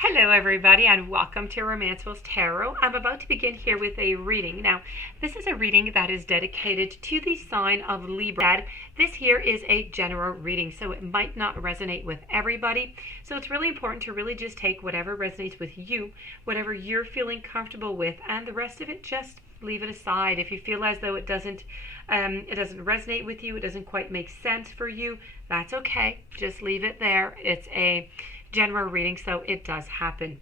Hello everybody and welcome to Romancefull's Tarot. I'm about to begin here with a reading. Now, this is a reading that is dedicated to the sign of Libra. This here is a general reading, so it might not resonate with everybody. So it's really important to really just take whatever resonates with you, whatever you're feeling comfortable with, and the rest of it just leave it aside. If you feel as though it doesn't resonate with you, it doesn't quite make sense for you, that's okay. Just leave it there. It's a general reading, so it does happen.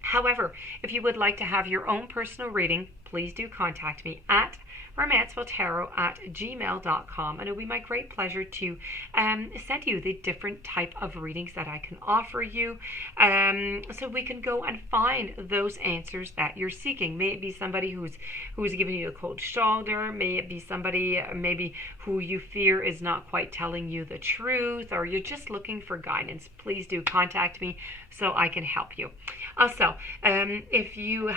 However, if you would like to have your own personal reading, please do contact me at romancefulltarot@gmail.com, and it will be my great pleasure to send you the different type of readings that I can offer you, so we can go and find those answers that you're seeking. May it be somebody who's giving you a cold shoulder, may it be somebody maybe who you fear is not quite telling you the truth, or you're just looking for guidance. Please do contact me so I can help you. Also, if you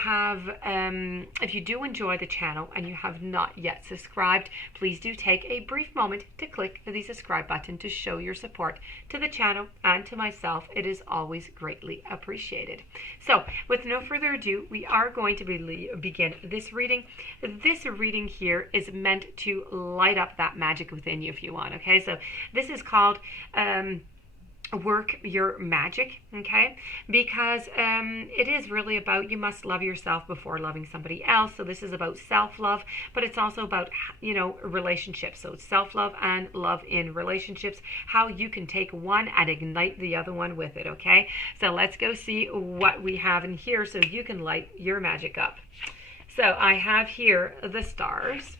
do enjoy the channel and you have not yet subscribed, please do take a brief moment to click the subscribe button to show your support to the channel and to myself. It is always greatly appreciated. So, with no further ado, we are going to begin this reading. This reading here is meant to light up that magic within you if you want, okay? So, this is called work your magic, okay? Because it is really about, you must love yourself before loving somebody else. So this is about self-love, but it's also about, relationships. So it's self-love and love in relationships, how you can take one and ignite the other one with it, okay? So let's go see what we have in here so you can light your magic up. So I have here the stars,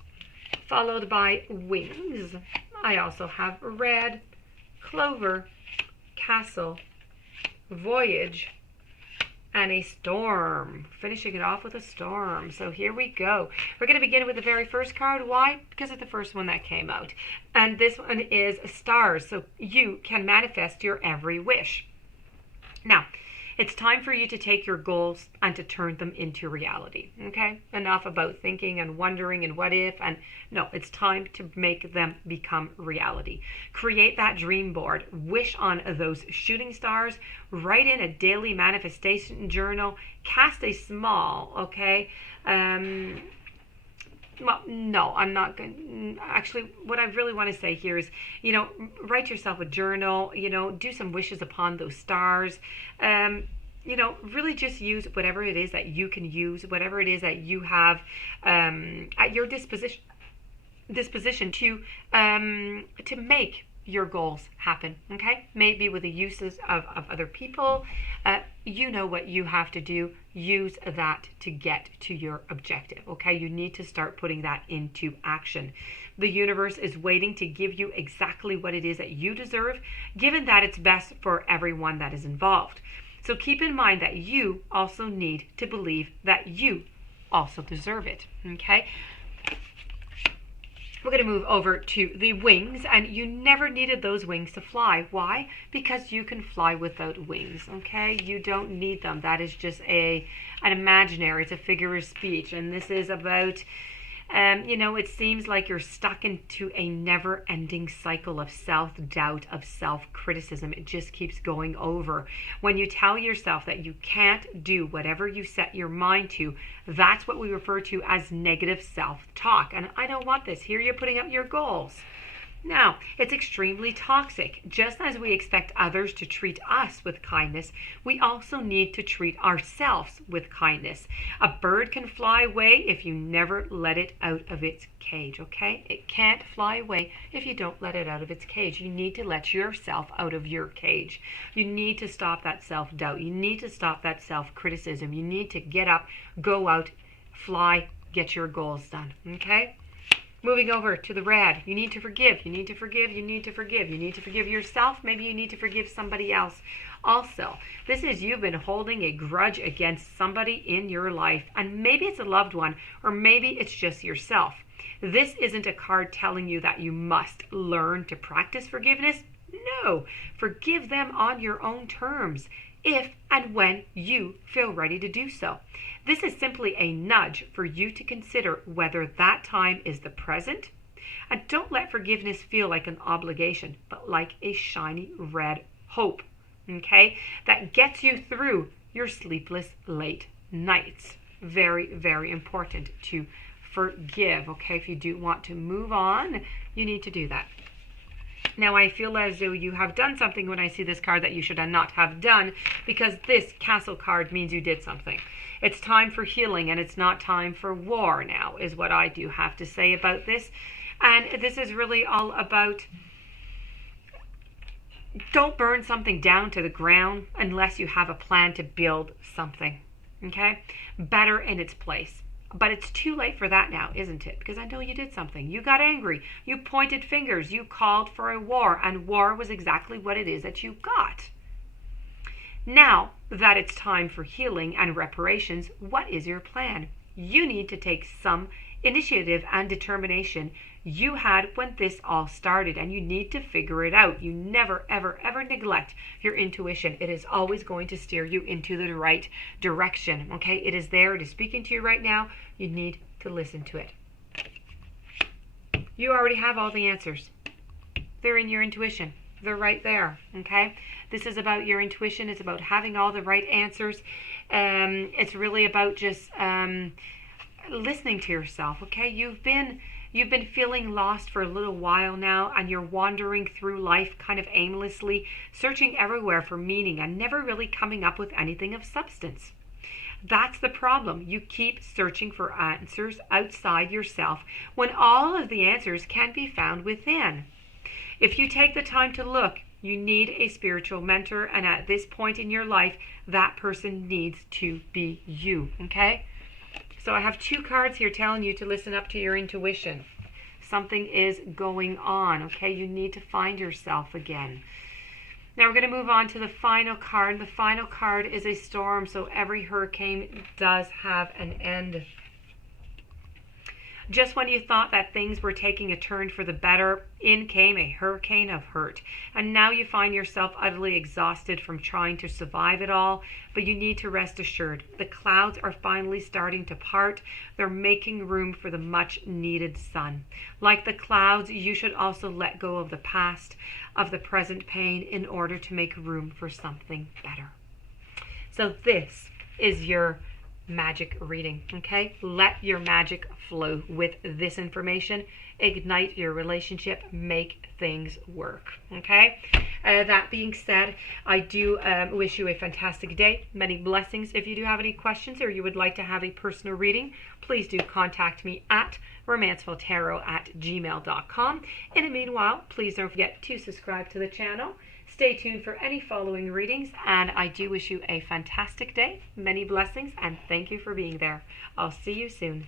followed by wings. I also have red, clover, castle, voyage, and a storm. Finishing it off with a storm. So here we go. We're going to begin with the very first card. Why? Because it's the first one that came out. And this one is stars. So you can manifest your every wish. Now, it's time for you to take your goals and to turn them into reality, okay? Enough about thinking and wondering and what if, and no, it's time to make them become reality. Create that dream board. Wish on those shooting stars. Write in a daily manifestation journal. Cast a small, okay? Well, no, I'm not going to. Actually, what I really want to say here is, write yourself a journal, do some wishes upon those stars. Really just use whatever it is that you can use, whatever it is that you have at your disposition to make your goals happen, okay? Maybe with the uses of other people. You know what you have to do. Use that to get to your objective, okay? You need to start putting that into action. The universe is waiting to give you exactly what it is that you deserve, given that it's best for everyone that is involved. So keep in mind that you also need to believe that you also deserve it, okay? We're going to move over to the wings, and you never needed those wings to fly. Why? Because you can fly without wings, okay? You don't need them. That is just an imaginary, it's a figure of speech, and this is about, it seems like you're stuck into a never-ending cycle of self-doubt, of self-criticism. It just keeps going over. When you tell yourself that you can't do whatever you set your mind to, that's what we refer to as negative self-talk. And I don't want this. Here you're putting up your goals. Now, it's extremely toxic. Just as we expect others to treat us with kindness, we also need to treat ourselves with kindness. A bird can fly away if you never let it out of its cage, okay? It can't fly away if you don't let it out of its cage. You need to let yourself out of your cage. You need to stop that self-doubt. You need to stop that self-criticism. You need to get up, go out, fly, get your goals done, okay? Moving over to the red, you need to forgive, you need to forgive, you need to forgive. You need to forgive yourself, maybe you need to forgive somebody else. Also, this is you've been holding a grudge against somebody in your life, and maybe it's a loved one, or maybe it's just yourself. This isn't a card telling you that you must learn to practice forgiveness. No, forgive them on your own terms, if and when you feel ready to do so. This is simply a nudge for you to consider whether that time is the present. And don't let forgiveness feel like an obligation, but like a shiny red hope, okay, that gets you through your sleepless late nights. Very, very important to forgive, okay? If you do want to move on, you need to do that. Now, I feel as though you have done something when I see this card that you should not have done, because this Castle card means you did something. It's time for healing, and it's not time for war now, is what I do have to say about this. And this is really all about, don't burn something down to the ground unless you have a plan to build something, okay? Better in its place. But it's too late for that now, isn't it? Because I know you did something. You got angry. You pointed fingers. You called for a war. And war was exactly what it is that you got. Now that it's time for healing and reparations, what is your plan? You need to take some initiative and determination you had when this all started, and you need to figure it out. You never, ever, ever neglect your intuition. It is always going to steer you into the right direction, okay? It is there. It is speaking to you right now. You need to listen to it. You already have all the answers. They're in your intuition. They're right there, okay? This is about your intuition. It's about having all the right answers. It's really about just listening to yourself, okay? You've been feeling lost for a little while now, and you're wandering through life kind of aimlessly, searching everywhere for meaning and never really coming up with anything of substance. That's the problem. You keep searching for answers outside yourself when all of the answers can be found within. If you take the time to look, you need a spiritual mentor, and at this point in your life, that person needs to be you, okay? So I have two cards here telling you to listen up to your intuition. Something is going on, okay? You need to find yourself again. Now we're going to move on to the final card. The final card is a storm, so every hurricane does have an end. Just when you thought that things were taking a turn for the better, in came a hurricane of hurt. And now you find yourself utterly exhausted from trying to survive it all, but you need to rest assured. The clouds are finally starting to part. They're making room for the much needed sun. Like the clouds, you should also let go of the past, of the present pain, in order to make room for something better. So this is your magic reading, okay? Let your magic flow with this information. Ignite your relationship. Make things work, okay? That being said, I do wish you a fantastic day. Many blessings. If you do have any questions or you would like to have a personal reading, please do contact me at romancefulltarot@gmail.com. In the meanwhile, please don't forget to subscribe to the channel. Stay tuned for any following readings, and I do wish you a fantastic day, many blessings, and thank you for being there. I'll see you soon.